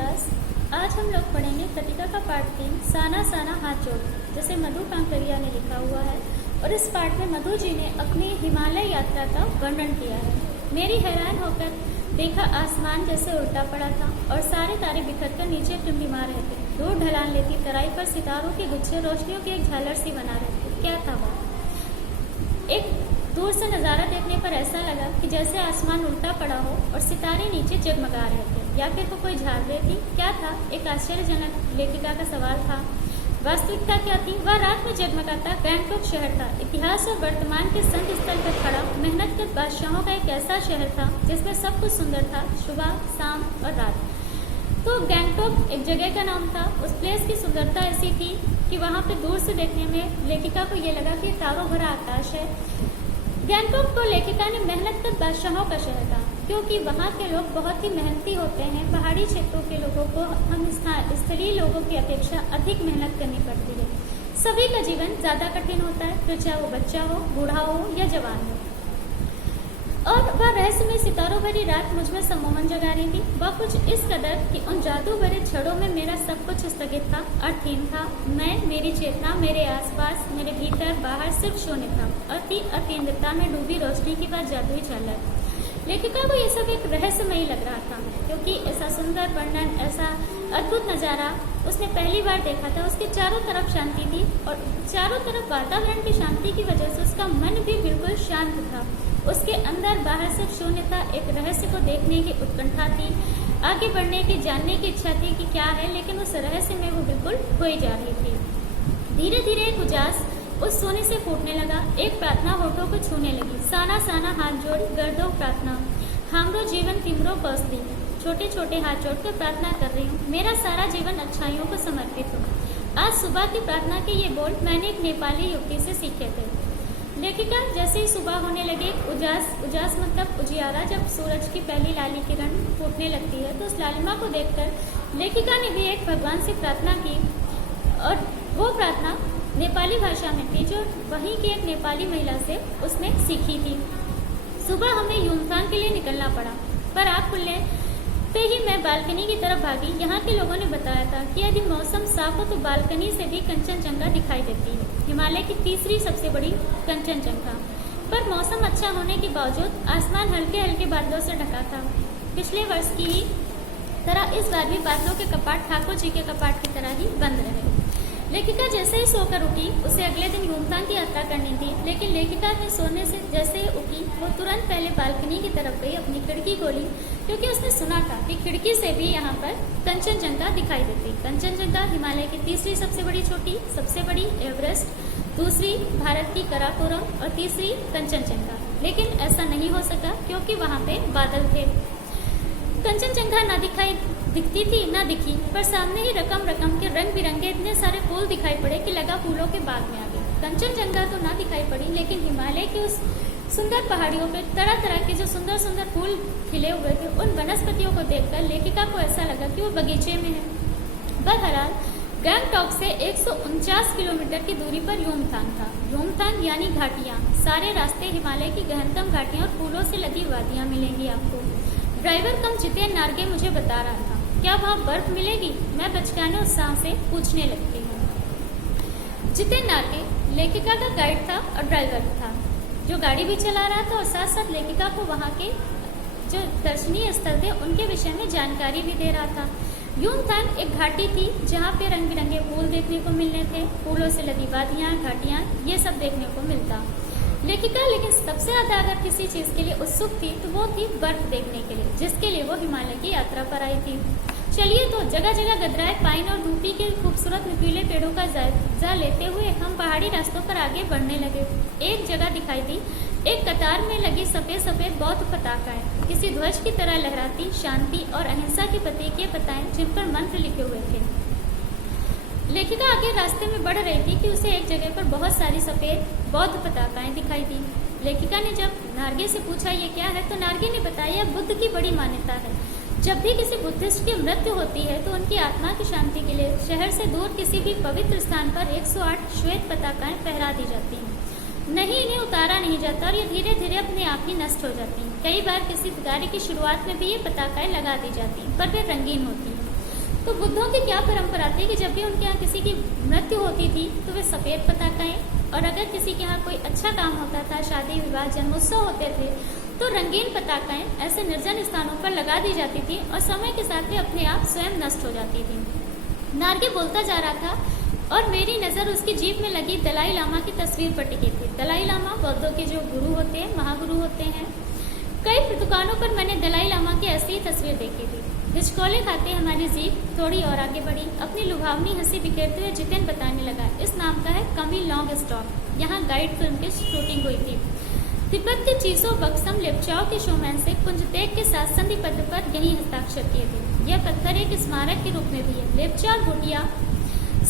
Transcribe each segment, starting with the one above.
Class. आज हम लोग पढ़ेंगे कृतिका का पार्ट 3 साना साना हाथ जोड़, जैसे मधु कांकरिया ने लिखा हुआ है। और इस पार्ट में मधु जी ने अपनी हिमालय यात्रा का वर्णन किया है। मेरी हैरान होकर देखा आसमान जैसे उल्टा पड़ा था और सारे तारे बिखर कर नीचे टिमटिमा रहे थे। दूर ढलान लेती तराई पर सितारों के गुच्छे रोशनियों की एक झालर सी बना रहे थे। क्या था वह? एक दूर से नज़ारा देखने पर ऐसा लगा कि जैसे आसमान उल्टा पड़ा हो और सितारे नीचे जगमगा रहे थे, या फिर वो कोई झाड़ रही थी। क्या था? एक आश्चर्यजनक लेखिका का सवाल था। वास्तविकता क्या थी? वह रात में जगमगाता गैंगटॉक शहर था। इतिहास और वर्तमान के संग स्थल पर खड़ा मेहनतकश बादशाहों का एक ऐसा शहर था जिसमें सब कुछ सुंदर था, सुबह, शाम और रात। तो गैंगटॉक एक जगह का नाम था। उस प्लेस की सुंदरता ऐसी थी कि वहाँ पे दूर से देखने में लेखिका को ये लगा कि तारों भरा आकाश है। गैंगटॉक को लेखिका ने मेहनतकश बादशाहों का शहर था, क्योंकि वहाँ के लोग बहुत ही मेहनती होते हैं। पहाड़ी क्षेत्रों के लोगों को हम स्थलीय लोगों की अपेक्षा अधिक मेहनत करनी पड़ती है। सभी का जीवन ज़्यादा कठिन होता है, फिर चाहे वो बच्चा हो, बूढ़ा हो या जवान हो। और वह रहस्यमय सितारों भरी रात मुझमें सम्मोहन जगा रही थी। वह कुछ इस कदर कि उन जादू भरे क्षणों में मेरा सब कुछ स्थगित था, अर्थहीन था। मैं, मेरी चेतना, मेरे आसपास, मेरे भीतर बाहर सिर्फ शून्य था। अतीन्द्रता में डूबी रोशनी की बात जादुई झालर। लेखिका को यह सब एक रहस्यमयी लग रहा था, क्योंकि ऐसा सुंदर वर्णन, ऐसा अद्भुत नज़ारा उसने पहली बार देखा था। उसके चारों तरफ शांति थी और चारों तरफ वातावरण की शांति की वजह से उसका मन भी बिल्कुल शांत था। उसके अंदर बाहर सिर्फ शून्य था। एक रहस्य को देखने की उत्कंठा थी, आगे बढ़ने की, जानने की इच्छा थी कि क्या है, लेकिन उस रहस्य में वो बिल्कुल खोई जा रही थी। धीरे धीरे एक उजास उस सोने से फूटने लगा। एक प्रार्थना होठों को छूने लगी। साना साना हाथ जोड़ गर्दो प्रार्थना, हमरो जीवन तिमरो पसली। छोटे छोटे हाथ जोड़कर प्रार्थना कर रही हूँ, मेरा सारा जीवन अच्छाइयों को समर्पित हो। आज सुबह की प्रार्थना के ये बोल मैंने एक नेपाली युवती से सीखे थे। लेखिका जैसे ही सुबह होने लगे, उजास मतलब उजियारा, जब सूरज की पहली लाली किरण फूटने लगती है, तो उस लालिमा को देखकर लेखिका ने भी एक भगवान से प्रार्थना की। और वो प्रार्थना नेपाली भाषा में थी, जो वहीं की एक नेपाली महिला से उसने सीखी थी। सुबह हमें यूमथांग के लिए निकलना पड़ा, पर आँख खुलने पे ही मैं बालकनी की तरफ भागी। यहाँ के लोगों ने बताया था कि यदि मौसम साफ हो तो बालकनी से भी कंचनजंगा दिखाई देती है, हिमालय की तीसरी सबसे बड़ी कंचनजंगा। पर मौसम अच्छा होने के बावजूद आसमान हल्के हल्के बादलों से ढका था। पिछले वर्ष की ही तरह इस बार भी बादलों के कपाट ठाकुर जी के कपाट की तरह ही बंद रहे। लेखिका जैसे ही सोकर उठी, उसे अगले दिन यूमथांग की यात्रा करनी थी, लेकिन लेखिका ने सोने से जैसे ही उठी, वो तुरंत पहले बालकनी की तरफ गई, अपनी खिड़की खोली, क्योंकि उसने सुना था कि खिड़की से भी यहाँ पर कंचनजंगा दिखाई देती। कंचनजंगा हिमालय की तीसरी सबसे बड़ी चोटी, सबसे बड़ी एवरेस्ट, दूसरी भारत की काराकोरम और तीसरी कंचनजंगा। लेकिन ऐसा नहीं हो सका, क्योंकि वहाँ पे बादल थे। कंचनजंगा दिखती थी ना दिखी, पर सामने ही रकम रकम के रंग बिरंगे इतने सारे फूल दिखाई पड़े कि लगा फूलों के बाग में आ गए। कंचनजंगा तो ना दिखाई पड़ी, लेकिन हिमालय की उस सुंदर पहाड़ियों पे तरह तरह के जो सुंदर सुंदर फूल खिले हुए थे, उन वनस्पतियों को देखकर लेखिका को ऐसा लगा कि वो बगीचे में है। बहरहाल गैंगटॉक से 149 किलोमीटर की दूरी पर यूमथांग था। यूमथांग यानी घाटियाँ। सारे रास्ते हिमालय की गहनतम घाटियाँ और फूलों से लदी वादियाँ मिलेंगी आपको। ड्राइवर कम जितेन नार्गे मुझे बता रहा था, क्या वहाँ बर्फ मिलेगी? मैं बचकाने उत्साह से पूछने लगती हूँ। जितेन नार्गे लेखिका का गाइड था और ड्राइवर था, जो गाड़ी भी चला रहा था और साथ साथ लेखिका को वहाँ के जो दर्शनीय स्थल थे उनके विषय में जानकारी भी दे रहा था। यूमथांग एक घाटी थी जहाँ पे रंग बिरंगे फूल देखने को मिलने थे, फूलों से लदी वादियाँ, घाटियाँ, ये सब देखने को मिलता। लेखिका लेकिन सबसे ज्यादा अगर किसी चीज के लिए उत्सुक थी तो वो थी बर्फ देखने के लिए, जिसके लिए वो हिमालय की यात्रा पर आई थी। चलिए तो जगह जगह गदराए पाइन और धूपी के खूबसूरत नुकीले पेड़ों का जायजा लेते हुए हम पहाड़ी रास्तों पर आगे बढ़ने लगे। एक जगह दिखाई दी, एक कतार में लगी सफेद सफेद बौद्ध पताकाएं, किसी ध्वज की तरह लहराती, शांति और अहिंसा के प्रतीकीय पताएं जिन पर मंत्र लिखे हुए थे। लेखिका आगे रास्ते में बढ़ रही थी कि उसे एक जगह पर बहुत सारी सफेद बौद्ध पताकाएं दिखाई दी। लेखिका ने जब नार्गे से पूछा ये क्या है, तो नार्गे ने बताया बुद्ध की बड़ी मान्यता है। जब भी किसी बुद्धिस्ट की मृत्यु होती है तो उनकी आत्मा की शांति के लिए शहर से दूर किसी भी पवित्र स्थान पर 108 श्वेत पताकाएं फहरा दी जाती हैं। नहीं, इन्हें उतारा नहीं जाता और ये धीरे धीरे अपने आप ही नष्ट हो जाती हैं। कई बार किसी कार्य की शुरुआत में भी ये पताकाएं लगा दी जाती हैं, पर वे रंगीन होती हैं। तो बुद्धों की क्या परंपरा थी कि जब भी उनके यहाँ किसी की मृत्यु होती थी तो वे सफ़ेद पताकाएं, और अगर किसी के यहाँ कोई अच्छा काम होता था, शादी विवाह जन्मोत्सव होते थे, तो रंगीन पताकाएं ऐसे निर्जन स्थानों पर लगा दी जाती थी और समय के साथ वे अपने आप स्वयं नष्ट हो जाती थी। नार्गे बोलता जा रहा था और मेरी नज़र उसकी जीभ में लगी दलाई लामा की तस्वीर पर टिकी थी। दलाई लामा बौद्धों के जो गुरु होते हैं, महागुरु होते हैं। कई दुकानों पर मैंने दलाई लामा की ऐसी ही तस्वीर देखी थी। हिचकोले खाते हमारी जीभ थोड़ी और आगे बढ़ी। अपनी लुभावनी हंसी बिखेरते हुए जितेन बताने लगा, इस नाम का है कमी लॉन्ग स्टॉक। यहाँ गाइड फिल्म की शूटिंग हुई थी। तिब्बत के चीसो बक्सम लेप्चाओ के शोमैन से कुंजतेग के साथ संधि पत्र पर यही हस्ताक्षर किए थे। यह पत्थर एक स्मारक के रूप में भी है। लेप्चा और भूटिया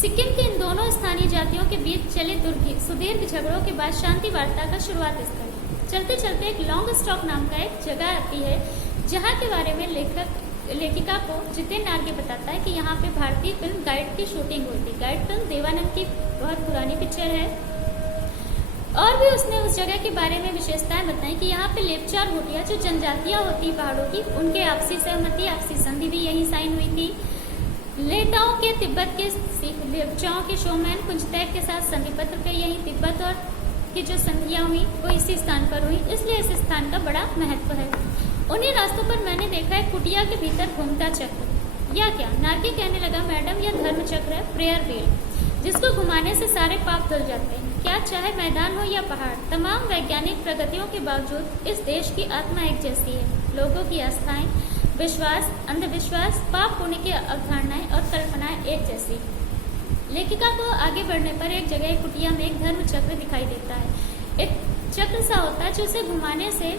सिक्किम के इन दोनों स्थानीय जातियों के बीच चले सुदीर्घ झगड़ों के बाद शांति वार्ता का शुरुआत स्थल। चलते चलते एक लॉन्ग स्टॉक नाम का एक जगह आती है, जहाँ के बारे में लेखिका को जितेन नार्गे बताता है कि यहाँ पे भारतीय फिल्म गाइड की शूटिंग हुई थी। गाइड फिल्म देवानंद की बहुत पुरानी पिक्चर है। और भी उसने उस जगह के बारे में विशेषताएं बताई कि यहाँ पे लेप्चा और भूटिया जो जनजातियां होती पहाड़ों की, उनके आपसी सहमति, आपसी संधि भी यही साइन हुई थी। लेताओं के तिब्बत के लेप्चाओं के शोमैन कुंजतेग के साथ संधि पत्र पे यही तिब्बत और की जो संधियां हुई वो इसी स्थान पर हुई, इसलिए इस स्थान का बड़ा महत्व है। उन्हीं रास्तों पर मैंने देखा है कुटिया के भीतर घूमता चक्र। या क्या? नार्गे कहने लगा, मैडम यह धर्म चक्र है, प्रेयर व्हील, जिसको घुमाने से सारे पाप धुल जाते हैं। क्या चाहे मैदान हो या पहाड़, तमाम वैज्ञानिक प्रगतियों के बावजूद इस देश की आत्मा एक जैसी है। लोगों की आस्थाएं, विश्वास, अंधविश्वास, पाप पुण्य की अवधारणाएं और कल्पनाएं एक जैसी। लेखिका को आगे बढ़ने पर एक जगह कुटिया में एक धर्म चक्र दिखाई देता है। एक चक्र सा होता है जो उसे घुमाने से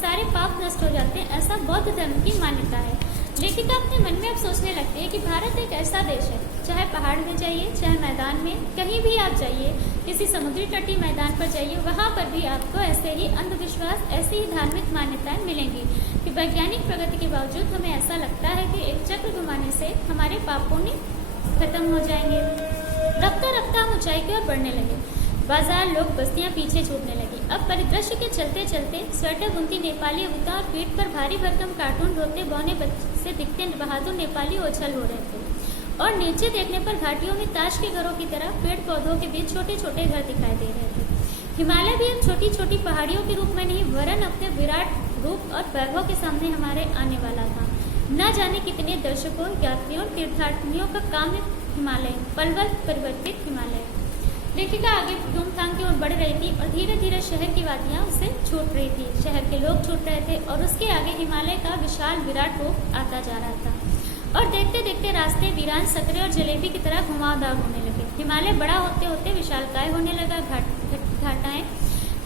सारे पाप नष्ट हो जाते हैं, ऐसा बौद्ध धर्म की मान्यता है। लेखिका अपने मन में अब सोचने लगती है कि भारत एक ऐसा देश है, चाहे पहाड़ में जाइए, चाहे मैदान में, कहीं भी आप जाइए, किसी समुद्री तटीय मैदान पर जाइए, वहाँ पर भी आपको ऐसे ही अंधविश्वास, ऐसी ही धार्मिक मान्यताएं मिलेंगी कि वैज्ञानिक प्रगति के बावजूद हमें ऐसा लगता है कि एक चक्र घुमाने से हमारे पापों ने खत्म हो जाएंगे। रफ्ता रफ्ता हम ऊंचाई की ओर बढ़ने लगे। बाजार, लोग, बस्तियां पीछे छूटने लगी। अब परिदृश्य के चलते चलते स्वेटर बुनती नेपाली युवता और पीठ पर भारी भरकम कार्टून ढोते बौने बच्चे से दिखते बहादुर नेपाली ओछल हो रहे थे, और नीचे देखने पर घाटियों में ताश के घरों की तरह पेड़ पौधों के बीच छोटे छोटे घर दिखाई दे रहे थे। हिमालय भी अब छोटी छोटी पहाड़ियों के रूप में नहीं, वरन अपने विराट रूप और वैभव के सामने हमारे आने वाला था। न जाने कितने दर्शकों, यात्रियों, तीर्थार्थियों का काम्य हिमालय, पलवल परिवर्तित हिमालय। लेखिका आगे धूमधाम की ओर बढ़ रही थी और धीरे धीरे शहर की वादियां उसे छूट रही थी, शहर के लोग छूट रहे थे और उसके आगे हिमालय का विशाल विराट रूप आता जा रहा था। और देखते देखते रास्ते वीरान, सकरे और जलेबी की तरह घुमावदार होने लगे। हिमालय बड़ा होते होते विशालकाय होने लगा। घाटाएं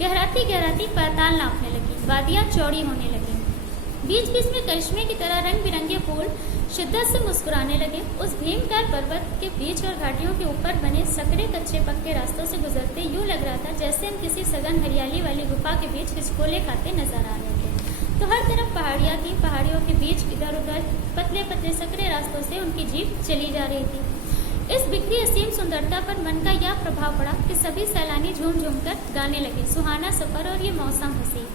गहराती गहराती पाताल नापने लगी। वादियां चौड़ी होने लगी। बीच बीच में करिश्मे की तरह रंग बिरंगे फूल शिद्दत से मुस्कुराने लगे। उस भीमकाय पर्वत के बीच और घाटियों के ऊपर बने सकरे कच्चे पक्के रास्तों से गुजरते यूं लग रहा था जैसे हम किसी सघन हरियाली वाली गुफा के बीच हिचकोले खाते नजर आ रहे थे। तो हर तरफ पहाड़ियां थी, पहाड़ियों के बीच इधर उधर पतले पतले सकरे रास्तों से उनकी जीप चली जा रही थी। इस बिखरी असीम सुंदरता पर मन का यह प्रभाव पड़ा कि सभी सैलानी झूम झूम कर गाने लगे, सुहाना सफर और ये मौसम हंसी।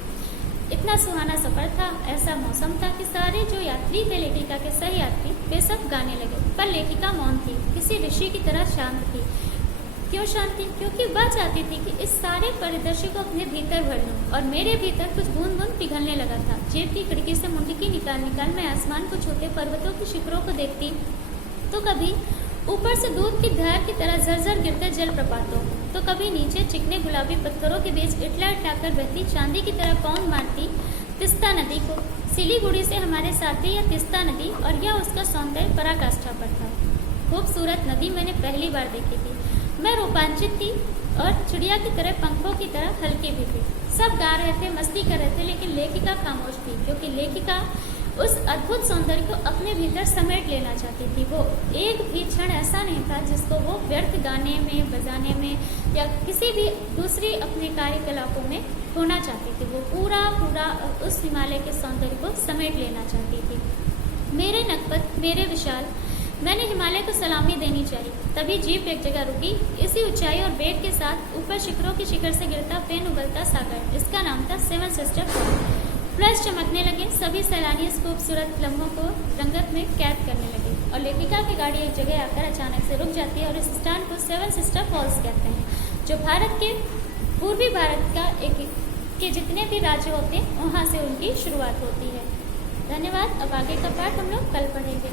इतना सुहाना सफर था, ऐसा मौसम था कि सारे जो यात्री थे, लेखिका के सह यात्री, वे सब गाने लगे। पर लेखिका मौन थी, किसी ऋषि की तरह शांत थी। क्यों शांत थी? क्योंकि वह चाहती थी कि इस सारे परिदृश्य को अपने भीतर भर लूं, और मेरे भीतर कुछ बूंद बूंद पिघलने लगा था। जेब की खिड़की से मुंडकी निकाल निकाल मैं आसमान को छूते पर्वतों की शिखरों को देखती, तो कभी ऊपर से दूध की धार की तरह झरझर गिरते जल प्रपातों, तो कभी नीचे चिकने गुलाबी पत्थरों के बीच इटला इटलाकर बहती चांदी की तरह पौंध मारती तिस्ता नदी को। सिलीगुड़ी से हमारे साथ ही यह तिस्ता नदी और यह उसका सौंदर्य पराकाष्ठा पर था। खूबसूरत नदी मैंने पहली बार देखी थी। मैं रोमांचित थी और चिड़िया की तरह, पंखों की तरह हल्की भी थी। सब गा रहे थे, मस्ती कर रहे थे, लेकिन लेखिका खामोश थी, क्योंकि लेखिका उस अद्भुत सौंदर्य को अपने भीतर समेट लेना चाहती थी। वो एक भी क्षण ऐसा नहीं था जिसको वो व्यर्थ गाने में, बजाने में या किसी भी दूसरी अपने कार्यकलापों में होना चाहती थी। वो पूरा उस हिमालय के सौंदर्य को समेट लेना चाहती थी। मेरे नकपत, मेरे विशाल, मैंने हिमालय को सलामी देनी चाहिए। तभी जीप एक जगह रुकी। इसी ऊंचाई और वेग के साथ ऊपर शिखरों की शिखर से गिरता फेन उगलता सागर, इसका नाम था सेवन सिस्टर फॉल। फ्लैश चमकने लगे। सभी सैलानी इस खूबसूरत लम्हों को रंगत में कैद करने लगे और और लेखिका की गाड़ी एक जगह आकर अचानक से रुक जाती है और इस स्थान को सेवन सिस्टर फॉल्स कहते हैं, जो भारत के पूर्वी भारत का के जितने भी राज्य होते हैं वहाँ से उनकी शुरुआत होती है। धन्यवाद। अब आगे का पाठ हम लोग कल पढ़ेंगे।